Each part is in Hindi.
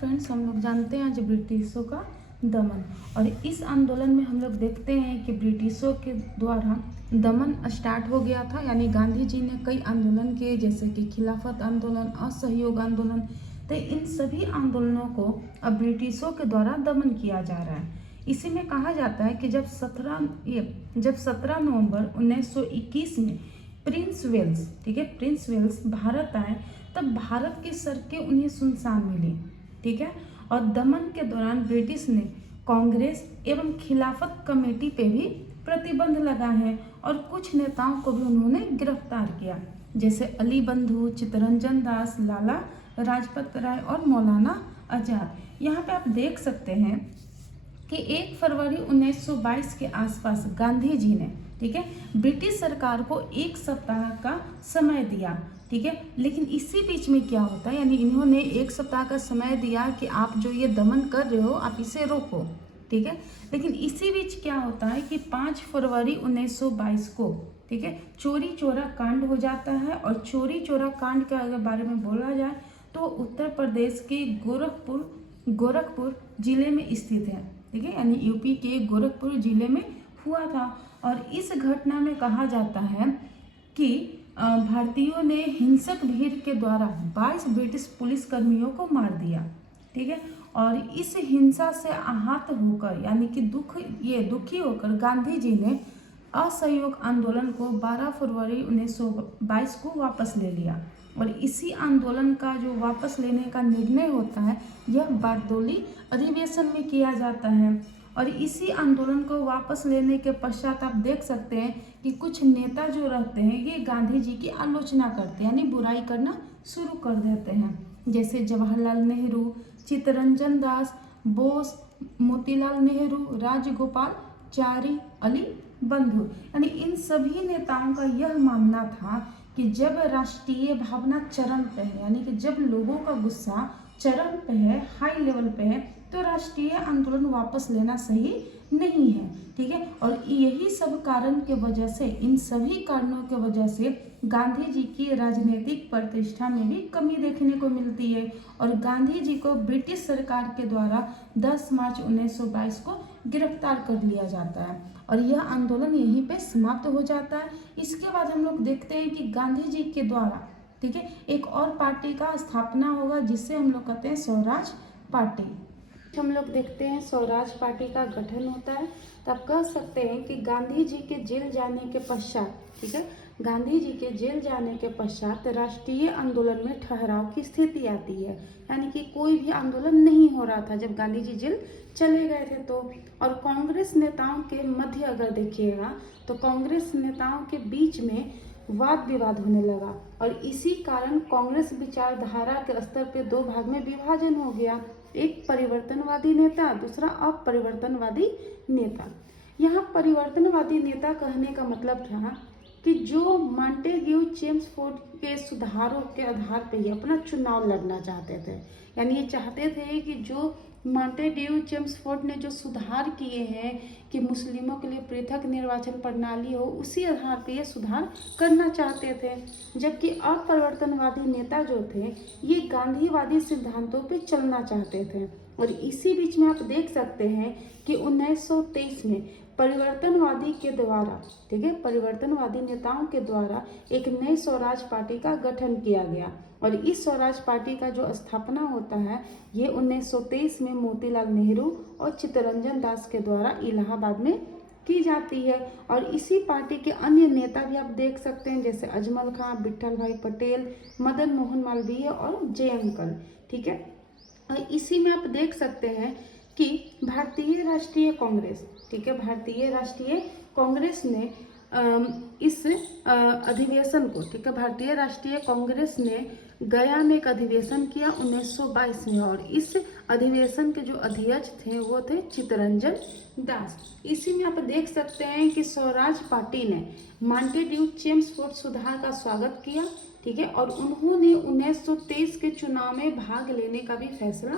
फ्रेंड्स, हम लोग जानते हैं आज ब्रिटिशों का दमन, और इस आंदोलन में हम लोग देखते हैं कि ब्रिटिशों के द्वारा दमन स्टार्ट हो गया था। यानी गांधी जी ने कई आंदोलन किए, जैसे कि खिलाफत आंदोलन, असहयोग आंदोलन। तो इन सभी आंदोलनों को अब ब्रिटिशों के द्वारा दमन किया जा रहा है। इसी में कहा जाता है कि जब 17 नवंबर 1921 में prince Wales prince Wales Bharat आए, तब भारत की सड़कें उन्हें सुनसान मिली। ठीक है। और दमन के दौरान ब्रिटिश ने कांग्रेस एवं खिलाफत कमेटी पे भी प्रतिबंध लगाए हैं, और कुछ नेताओं को भी उन्होंने गिरफ्तार किया, जैसे अली बंधु, चित्तरंजन दास, लाला लाजपत राय और मौलाना आजाद। यहाँ पे आप देख सकते हैं कि 1 फरवरी 1922 के आसपास गांधी जी ने ब्रिटिश सरकार को 1 सप्ताह का समय दिया। ठीक है। लेकिन इसी बीच में क्या होता है, यानी इन्होंने 1 सप्ताह का समय दिया कि आप जो ये दमन कर रहे हो आप इसे रोको। ठीक है। लेकिन इसी बीच क्या होता है कि 5 फरवरी 1922 को चोरी चोरा कांड हो जाता है। और चोरी चोरा कांड के अगर बारे में बोला जाए तो उत्तर प्रदेश के गोरखपुर जिले में स्थित है। ठीक है। यानी यूपी के गोरखपुर जिले में हुआ था। और इस घटना में कहा जाता है कि भारतीयों ने हिंसक भीड़ के द्वारा 22 ब्रिटिश पुलिस कर्मियों को मार दिया। ठीक है। और इस हिंसा से आहत होकर, यानी कि दुखी होकर गांधी जी ने असहयोग आंदोलन को 12 फरवरी 1922 को वापस ले लिया। और इसी आंदोलन का जो वापस लेने का निर्णय होता है, यह बारडोली अधिवेशन में किया जाता है। और इसी आंदोलन को वापस लेने के पश्चात आप देख सकते हैं कि कुछ नेता जो रहते हैं ये गांधी जी की आलोचना करते हैं, यानी बुराई करना शुरू कर देते हैं, जैसे जवाहरलाल नेहरू, चित्तरंजन दास, बोस, मोतीलाल नेहरू, राजगोपालचारी, अली बंधु। यानी इन सभी नेताओं का यह मानना था कि जब राष्ट्रीय भावना चरम पे है, यानी कि जब लोगों का गुस्सा चरम पे है, हाई लेवल पे है, तो राष्ट्रीय आंदोलन वापस लेना सही नहीं है। ठीक है। और यही सब कारण के वजह से, इन सभी कारणों के वजह से गांधी जी की राजनीतिक प्रतिष्ठा में भी कमी देखने को मिलती है। और गांधी जी को ब्रिटिश सरकार के द्वारा 10 मार्च 1922 को गिरफ्तार कर लिया जाता है, और यह आंदोलन यहीं पे समाप्त हो जाता है। इसके बाद हम लोग देखते हैं कि गांधी जी के द्वारा एक और पार्टी का स्थापना होगा, जिससे हम लोग कहते हैं स्वराज पार्टी। हम लोग देखते हैं स्वराज पार्टी का गठन होता है। तो आप कह सकते हैं कि गांधी जी के जेल जाने के पश्चात गांधी जी के जेल जाने के पश्चात राष्ट्रीय आंदोलन में ठहराव की स्थिति आती है। यानी कि कोई भी आंदोलन नहीं हो रहा था जब गांधी जी जेल चले गए थे। तो और कांग्रेस नेताओं के मध्य अगर देखिएगा तो कांग्रेस नेताओं के बीच में वाद विवाद होने लगा, और इसी कारण कांग्रेस विचारधारा के स्तर पे 2 भाग में विभाजन हो गया, एक परिवर्तनवादी नेता, दूसरा अपरिवर्तनवादी नेता। यहाँ परिवर्तनवादी नेता कहने का मतलब था कि जो मॉन्टेग्यू चेम्सफोर्ड के सुधारों के आधार पे ही अपना चुनाव लड़ना चाहते थे। यानी ये चाहते थे कि जो मॉन्टेग्यू चेम्सफोर्ड ने जो सुधार किए हैं कि मुस्लिमों के लिए पृथक निर्वाचन प्रणाली हो, उसी आधार पे ये सुधार करना चाहते थे। जबकि अपरिवर्तनवादी नेता जो थे ये गांधीवादी सिद्धांतों पे चलना चाहते थे। और इसी बीच में आप देख सकते हैं कि 1923 में परिवर्तनवादी के द्वारा परिवर्तनवादी नेताओं के द्वारा एक नई स्वराज पार्टी का गठन किया गया। और इस स्वराज पार्टी का जो स्थापना होता है ये 1923 में मोतीलाल नेहरू और चित्तरंजन दास के द्वारा इलाहाबाद में की जाती है। और इसी पार्टी के अन्य नेता भी आप देख सकते हैं, जैसे अजमल खां, विट्ठल भाई पटेल, मदन मोहन मालवीय और जयंकर। ठीक है। और इसी में आप देख सकते हैं कि भारतीय राष्ट्रीय कांग्रेस ने इस अधिवेशन को भारतीय राष्ट्रीय कांग्रेस ने गया में एक अधिवेशन किया 1922 में, और इस अधिवेशन के जो अध्यक्ष थे वो थे चित्तरंजन दास। इसी में आप देख सकते हैं कि स्वराज पार्टी ने मॉन्टेग्यू चेम्सफोर्ड सुधार का स्वागत किया। ठीक है। और उन्होंने 1923 के चुनाव में भाग लेने का भी फैसला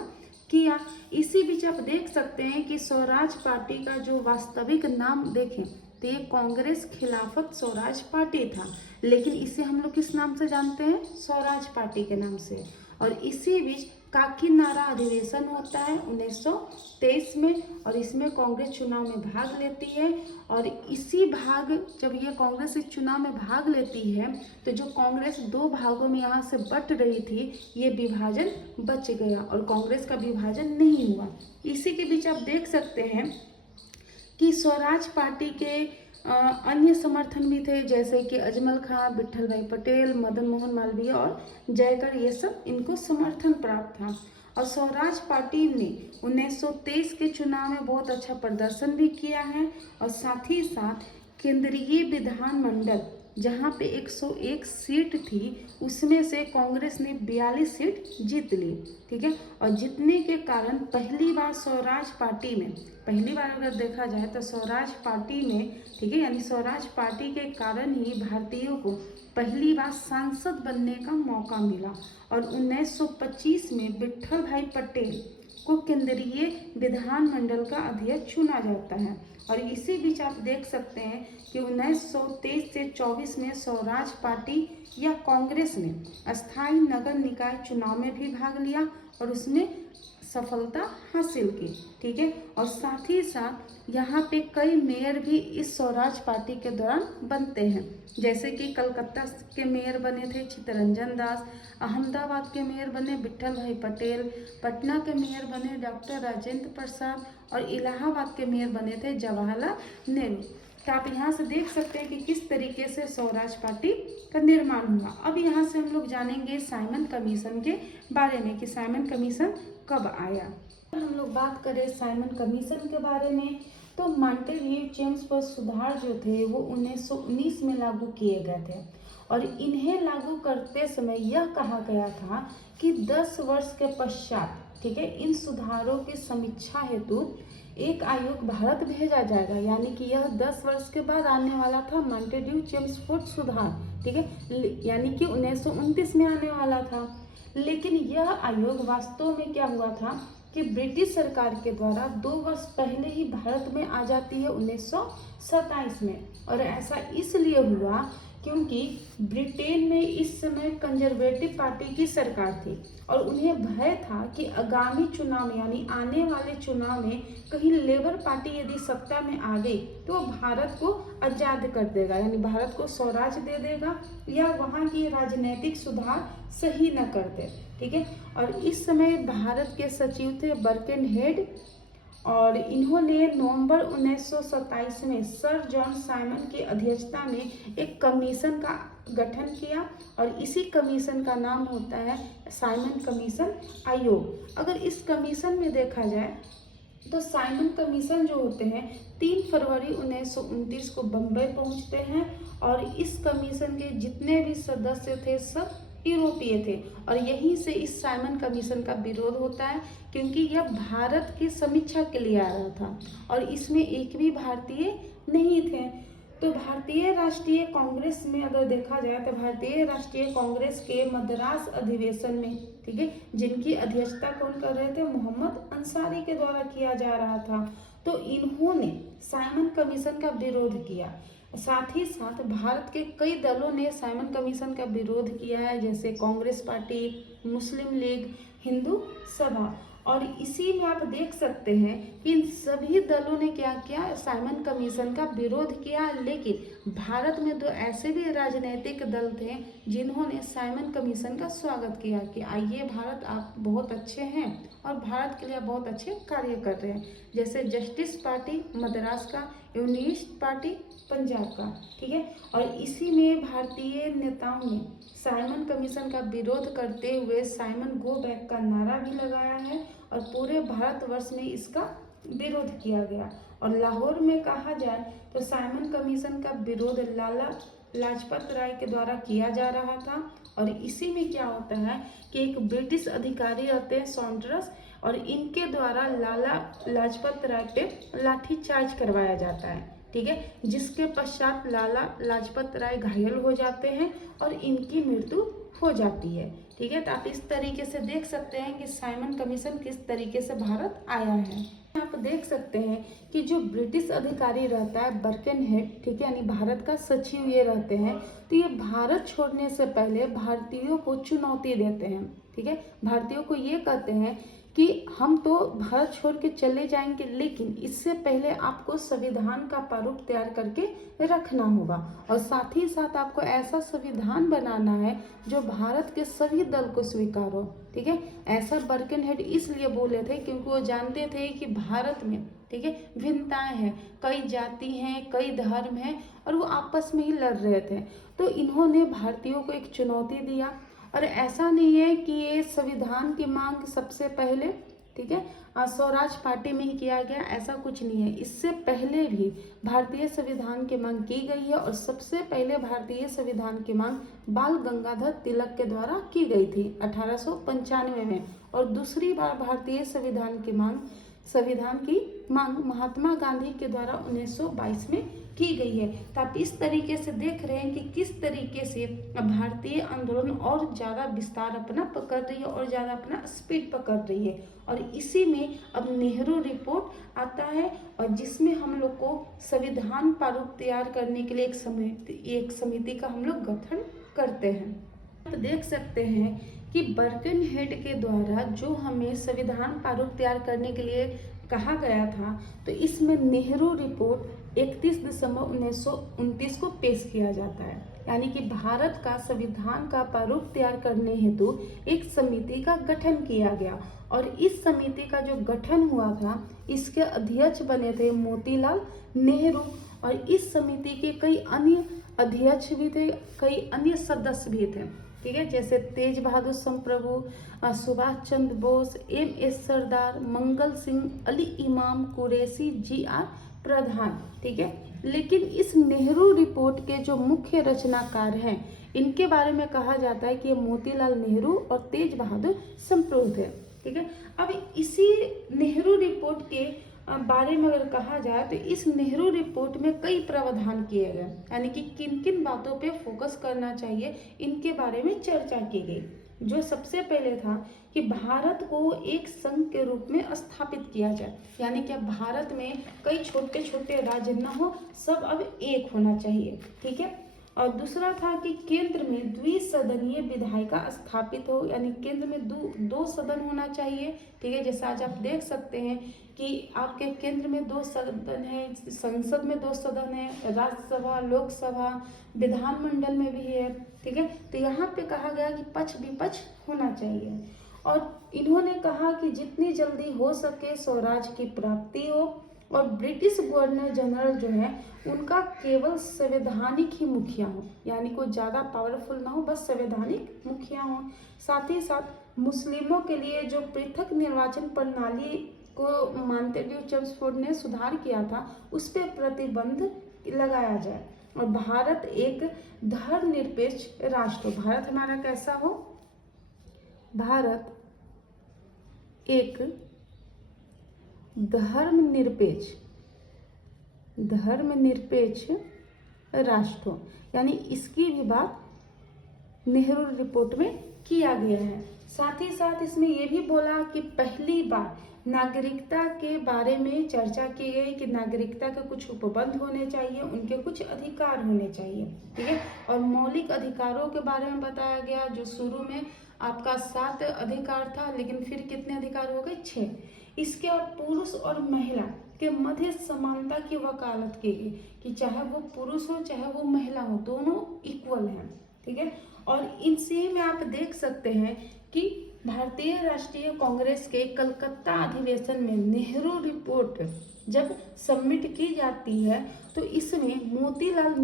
किया। इसी बीच आप देख सकते हैं कि स्वराज पार्टी का जो वास्तविक नाम देखें तो ये कांग्रेस खिलाफत स्वराज पार्टी था, लेकिन इसे हम लोग किस नाम से जानते हैं? स्वराज पार्टी के नाम से। और इसी बीच काकीनाडा अधिवेशन होता है 1923 में, और इसमें कांग्रेस चुनाव में भाग लेती है। और इसी भाग जब ये कांग्रेस इस चुनाव में भाग लेती है तो जो कांग्रेस दो भागों में यहाँ से बट रही थी, ये विभाजन बच गया और कांग्रेस का विभाजन नहीं हुआ। इसी के बीच आप देख सकते हैं कि स्वराज पार्टी के अन्य समर्थन भी थे, जैसे कि अजमल खां, विट्ठल भाई पटेल, मदन मोहन मालवीय और जयकर, ये सब इनको समर्थन प्राप्त था। और स्वराज पार्टी ने 1923 के चुनाव में बहुत अच्छा प्रदर्शन भी किया है, और साथ ही साथ केंद्रीय विधानमंडल जहां पे 101 सीट थी, उसमें से कांग्रेस ने 42 सीट जीत ली। ठीक है, और जीतने के कारण पहली बार स्वराज पार्टी में, पहली बार अगर देखा जाए तो स्वराज पार्टी में, ठीक है, यानी स्वराज पार्टी के कारण ही भारतीयों को पहली बार सांसद बनने का मौका मिला। और 1925 में विट्ठल भाई पटेल को केंद्रीय विधानमंडल का अध्यक्ष चुना जाता है। और इसी बीच आप देख सकते हैं कि 1923 से 24 में स्वराज पार्टी या कांग्रेस ने स्थायी नगर निकाय चुनाव में भी भाग लिया और उसमें सफलता हासिल की। ठीक है, और साथ ही साथ यहाँ पे कई मेयर भी इस स्वराज पार्टी के दौरान बनते हैं, जैसे कि कलकत्ता के मेयर बने थे चित्तरंजन दास, अहमदाबाद के मेयर बने विट्ठल भाई पटेल, पटना के मेयर बने डॉक्टर राजेंद्र प्रसाद, और इलाहाबाद के मेयर बने थे जवाहरलाल नेहरू। तो आप यहाँ से देख सकते हैं कि किस तरीके से स्वराज पार्टी का निर्माण हुआ। अब यहाँ से हम लोग जानेंगे साइमन कमीशन के बारे में कि साइमन कमीशन कब आया। हम लोग बात करें साइमन कमीशन के बारे में, तो मॉन्टेग्यू चेम्सफोर्ड सुधार जो थे वो 1919 में लागू किए गए थे, और इन्हें लागू करते समय यह कहा गया था कि 10 वर्ष के पश्चात, ठीक है, इन सुधारों की समीक्षा हेतु एक आयोग भारत भेजा जाएगा। यानी कि यह 10 वर्ष के बाद आने वाला था मॉन्टेग्यू चेम्सफोर्ड सुधार, ठीक है, यानी कि 1929 में आने वाला था। लेकिन यह आयोग वास्तव में क्या हुआ था कि ब्रिटिश सरकार के द्वारा 2 वर्ष पहले ही भारत में आ जाती है 1927 में। और ऐसा इसलिए हुआ क्योंकि ब्रिटेन में इस समय कंजर्वेटिव पार्टी की सरकार थी, और उन्हें भय था कि आगामी चुनाव में, यानी आने वाले चुनाव में कहीं लेबर पार्टी यदि सत्ता में आ गई तो भारत को आज़ाद कर देगा, यानी भारत को स्वराज दे देगा, या वहाँ की राजनीतिक सुधार सही न कर दे। ठीक है, और इस समय भारत के सचिव थे बर्केनहेड, और इन्होंने नवंबर 1927 में सर जॉन साइमन की अध्यक्षता में एक कमीशन का गठन किया, और इसी कमीशन का नाम होता है साइमन कमीशन आयोग। अगर इस कमीशन में देखा जाए तो साइमन कमीशन जो होते हैं 3 फरवरी 1929 को बम्बई पहुंचते हैं, और इस कमीशन के जितने भी सदस्य थे सब यूरोपीय थे, और यहीं से इस साइमन कमीशन का विरोध होता है क्योंकि यह भारत की समीक्षा के लिए आ रहा था और इसमें एक भी भारतीय नहीं थे। तो भारतीय राष्ट्रीय कांग्रेस में अगर देखा जाए तो भारतीय राष्ट्रीय कांग्रेस के मद्रास अधिवेशन में, ठीक है, जिनकी अध्यक्षता कौन कर रहे थे, मोहम्मद अंसारी के द्वारा किया जा रहा था, तो इन्होंने साइमन कमीशन का विरोध किया। साथ ही साथ भारत के कई दलों ने साइमन कमीशन का विरोध किया है, जैसे कांग्रेस पार्टी, मुस्लिम लीग, हिंदू सभा, और इसी में आप देख सकते हैं कि इन सभी दलों ने क्या किया, साइमन कमीशन का विरोध किया। लेकिन भारत में 2 ऐसे भी राजनीतिक दल थे जिन्होंने साइमन कमीशन का स्वागत किया कि आइए भारत, आप बहुत अच्छे हैं और भारत के लिए बहुत अच्छे कार्य कर रहे हैं, जैसे जस्टिस पार्टी मद्रास का, यूनिस्ट पार्टी पंजाब का। ठीक है, और इसी में भारतीय नेताओं ने साइमन कमीशन का विरोध करते हुए साइमन गो बैक का नारा भी लगाया है, और पूरे भारतवर्ष में इसका विरोध किया गया। और लाहौर में कहा जाए तो साइमन कमीशन का विरोध लाला लाजपत राय के द्वारा किया जा रहा था, और इसी में क्या होता है कि एक ब्रिटिश अधिकारी रहते हैं सॉन्ड्रस, और इनके द्वारा लाला लाजपत राय पे लाठीचार्ज करवाया जाता है। ठीक है, जिसके पश्चात लाला लाजपत राय घायल हो जाते हैं और इनकी मृत्यु हो जाती है। ठीक है, तो आप इस तरीके से देख सकते हैं कि साइमन कमीशन किस तरीके से भारत आया है। आप देख सकते हैं कि जो ब्रिटिश अधिकारी रहता है बर्कनहेड, ठीक है, यानी भारत का सचिव ये रहते हैं, तो ये भारत छोड़ने से पहले भारतीयों को चुनौती देते हैं, ठीक है। भारतीयों को ये कहते हैं कि हम तो भारत छोड़ के चले जाएंगे, लेकिन इससे पहले आपको संविधान का प्रारूप तैयार करके रखना होगा और साथ ही साथ आपको ऐसा संविधान बनाना है जो भारत के सभी दल को स्वीकार हो, ठीक है। ऐसा बर्कनहेड इसलिए बोले थे क्योंकि वो जानते थे कि भारत में, ठीक है, भिन्नताएं हैं, कई जाति हैं, कई धर्म हैं और वो आपस में ही लड़ रहे थे। तो इन्होंने भारतीयों को एक चुनौती दिया और ऐसा नहीं है कि ये संविधान की मांग सबसे पहले, ठीक है, स्वराज पार्टी में ही किया गया, ऐसा कुछ नहीं है। इससे पहले भी भारतीय संविधान की मांग की गई है और सबसे पहले भारतीय संविधान की मांग बाल गंगाधर तिलक के द्वारा की गई थी 1895 में और दूसरी बार भारतीय संविधान की मांग महात्मा गांधी के द्वारा 1922 में की गई है। तो आप इस तरीके से देख रहे हैं कि किस तरीके से भारतीय आंदोलन और ज़्यादा विस्तार अपना पकड़ रही है और ज़्यादा अपना स्पीड पकड़ रही है और इसी में अब नेहरू रिपोर्ट आता है और जिसमें हम लोग को संविधान प्रारूप तैयार करने के लिए एक समिति का हम लोग गठन करते हैं। आप देख सकते हैं कि बर्कनहेड के द्वारा जो हमें संविधान प्रारूप तैयार करने के लिए कहा गया था, तो इसमें नेहरू रिपोर्ट 31 दिसंबर 1929 को पेश किया जाता है, यानी कि भारत का संविधान का प्रारूप तैयार करने हेतु एक समिति का गठन किया गया और इस समिति का जो गठन हुआ था इसके अध्यक्ष बने थे मोतीलाल नेहरू और इस समिति के कई अन्य अध्यक्ष भी थे, कई अन्य सदस्य भी थे, ठीक है, जैसे तेज बहादुर संप्रभु, सुभाष चंद्र बोस, MS सरदार, मंगल सिंह, अली इमाम, कुरैशी, GR प्रधान, ठीक है। लेकिन इस नेहरू रिपोर्ट के जो मुख्य रचनाकार हैं इनके बारे में कहा जाता है कि ये मोतीलाल नेहरू और तेज बहादुर संप्रभु थे, ठीक है। अब इसी नेहरू रिपोर्ट के बारे में अगर कहा जाए तो इस नेहरू रिपोर्ट में कई प्रावधान किए गए, यानी कि किन किन बातों पे फोकस करना चाहिए इनके बारे में चर्चा की गई। जो सबसे पहले था कि भारत को एक संघ के रूप में स्थापित किया जाए, यानी कि भारत में कई छोटे छोटे राज्य न हो, सब अब एक होना चाहिए, ठीक है। और दूसरा था कि केंद्र में द्विसदनीय विधायिका स्थापित हो, यानी केंद्र में दो सदन होना चाहिए, ठीक है। जैसा आज आप देख सकते हैं कि आपके केंद्र में 2 सदन है, संसद में 2 सदन है, राज्यसभा, लोकसभा, विधानमंडल में भी है, ठीक है। तो यहाँ पे कहा गया कि पक्ष विपक्ष होना चाहिए और इन्होंने कहा कि जितनी जल्दी हो सके स्वराज की प्राप्ति हो और ब्रिटिश गवर्नर जनरल जो है उनका केवल संवैधानिक ही मुखिया हो, यानी कोई ज़्यादा पावरफुल ना हो, बस संवैधानिक मुखिया हो। साथ ही साथ मुस्लिमों के लिए जो पृथक निर्वाचन प्रणाली को मानते हुए चेम्सफोर्ड ने सुधार किया था उस पर प्रतिबंध लगाया जाए और भारत एक धर्मनिरपेक्ष राष्ट्र हो। भारत हमारा कैसा हो? भारत एक धर्मनिरपेक्ष राष्ट्र हो, यानी इसकी भी बात नेहरू रिपोर्ट में किया गया है। साथ ही साथ इसमें यह भी बोला कि पहली बार नागरिकता के बारे में चर्चा की गई कि नागरिकता के कुछ उपबंध होने चाहिए, उनके कुछ अधिकार होने चाहिए, ठीक है। और मौलिक अधिकारों के बारे में बताया गया, जो शुरू में आपका 7 अधिकार था, लेकिन फिर कितने अधिकार हो गए? 6। इसके और पुरुष और महिला के मध्य समानता की वकालत की गई कि चाहे वो पुरुष हो चाहे वो महिला हो, दोनों इक्वल हैं, ठीक है। और इनसे में आप देख सकते हैं कि भारतीय राष्ट्रीय कांग्रेस के कलकत्ता अधिवेशन में नेहरू रिपोर्ट जब सबमिट की जाती है तो इसमें मोतीलाल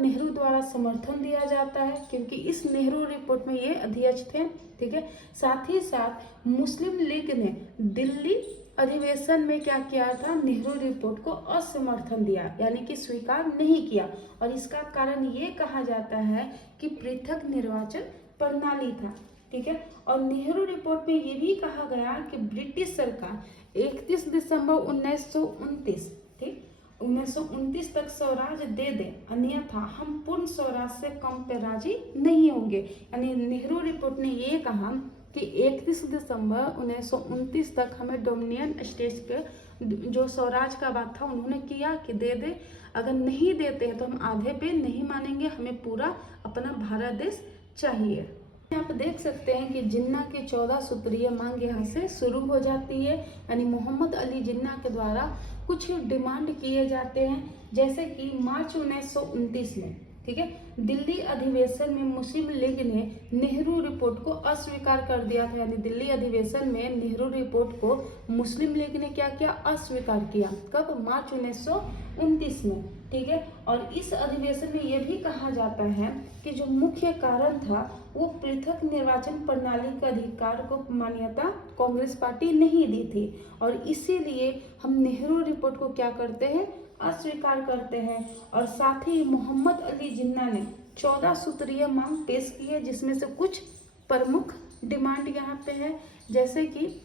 नेहरू द्वारा समर्थन दिया जाता है, क्योंकि इस नेहरू रिपोर्ट में ये अध्यक्ष थे, ठीक है। साथ ही साथ मुस्लिम लीग ने दिल्ली अधिवेशन में क्या किया था? नेहरू रिपोर्ट को असमर्थन दिया, यानी कि स्वीकार नहीं किया और इसका कारण ये कहा जाता है कि पृथक निर्वाचन प्रणाली था, ठीक है। और नेहरू रिपोर्ट में ये भी कहा गया कि ब्रिटिश सरकार 31 दिसंबर 1929, ठीक, 1929 तक स्वराज दे दे, अन्यथा हम पूर्ण स्वराज से कम पे राजी नहीं होंगे। यानी नेहरू रिपोर्ट ने ये कहा कि कि 31 दिसंबर 1929 तक हमें डोमिनियन स्टेट्स पे जो स्वराज का बात था उन्होंने किया कि दे दे, अगर नहीं देते हैं तो हम आधे पे नहीं मानेंगे, हमें पूरा अपना भारत देश चाहिए। आप देख सकते हैं कि जिन्ना की 14 सूत्रीय मांग यहाँ से शुरू हो जाती है, यानी मोहम्मद अली जिन्ना के द्वारा कुछ डिमांड किए जाते हैं, जैसे कि मार्च 1929 में, ठीक है, दिल्ली अधिवेशन में मुस्लिम लीग ने नेहरू रिपोर्ट को अस्वीकार कर दिया था। यानी दिल्ली अधिवेशन में नेहरू रिपोर्ट को मुस्लिम लीग ने क्या किया, अस्वीकार किया। कब, मार्च 1929 में, ठीक है। और इस अधिवेशन में यह भी कहा जाता है कि जो मुख्य कारण था वो पृथक निर्वाचन प्रणाली के अधिकार को मान्यता कांग्रेस पार्टी नहीं दी थी, और इसीलिए हम नेहरू रिपोर्ट को क्या करते हैं, अस्वीकार करते हैं। और साथ ही मोहम्मद अली जिन्ना ने 14 सूत्रीय मांग पेश की है, जिसमें से कुछ प्रमुख डिमांड यहाँ पे है, जैसे कि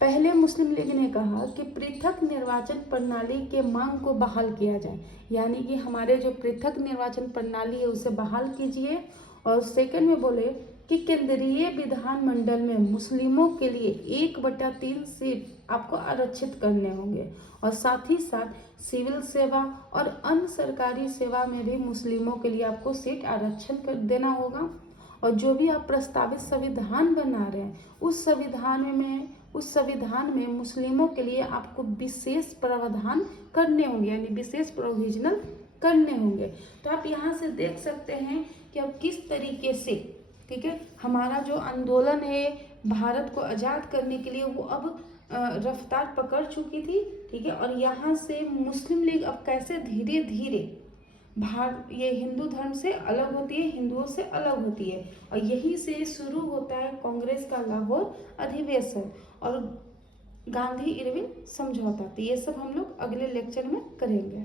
पहले मुस्लिम लीग ने कहा कि पृथक निर्वाचन प्रणाली के मांग को बहाल किया जाए, यानी कि हमारे जो पृथक निर्वाचन प्रणाली है उसे बहाल कीजिए। और सेकंड में बोले कि केंद्रीय विधानमंडल में मुस्लिमों के लिए 1/3 सीट आपको आरक्षित करने होंगे, और साथ ही साथ सिविल सेवा और अन्य सरकारी सेवा में भी मुस्लिमों के लिए आपको सीट आरक्षण कर देना होगा। और जो भी आप प्रस्तावित संविधान बना रहे हैं उस संविधान में मुस्लिमों के लिए आपको विशेष प्रावधान करने होंगे, यानी विशेष प्रोविजनल करने होंगे। तो आप यहाँ से देख सकते हैं कि अब किस तरीके से, ठीक है, हमारा जो आंदोलन है भारत को आज़ाद करने के लिए वो अब रफ्तार पकड़ चुकी थी, ठीक है। और यहाँ से मुस्लिम लीग अब कैसे धीरे धीरे ये हिंदू धर्म से अलग होती है, हिंदुओं से अलग होती है, और यहीं से शुरू होता है कांग्रेस का लाहौर अधिवेशन और गांधी इरविन समझौता। तो ये सब हम लोग अगले लेक्चर में करेंगे।